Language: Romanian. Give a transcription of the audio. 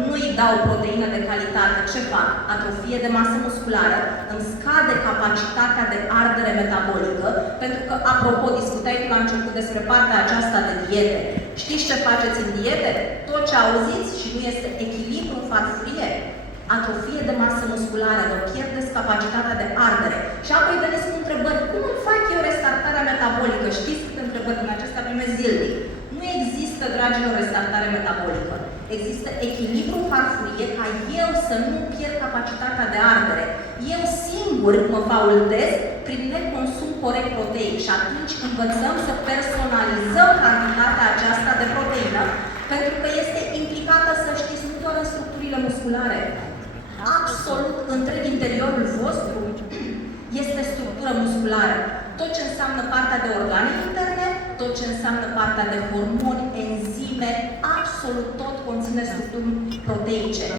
nu îi dau proteină de calitate, ce fac? Atrofie de masă musculară, îmi scade capacitatea de ardere metabolică, pentru că, apropo, discutai tu la început despre partea aceasta de diete. Știți ce faceți în diete? Tot ce auziți și nu este echilibru în farfurie. Atrofie de masă musculară, vă pierdeți capacitatea de ardere. Și apoi veniți cu întrebări. Cum îmi fac eu restartarea metabolică? Știți câte întrebări din acestea primesc zilnic? Nu există, dragilor, restartare metabolică. Există echilibru în farfurie ca eu să nu pierd capacitatea de ardere. Eu singur mă faultez prin neconsum corect proteic și atunci învățăm să personalizăm cantitatea aceasta de proteină, pentru că este implicată, să știți, nu doar în structurile musculare. Absolut întreg interiorul vostru este structură musculară. Tot ce înseamnă partea de organe interne, tot ce înseamnă partea de hormoni, enzime, absolut tot conține structuri proteice.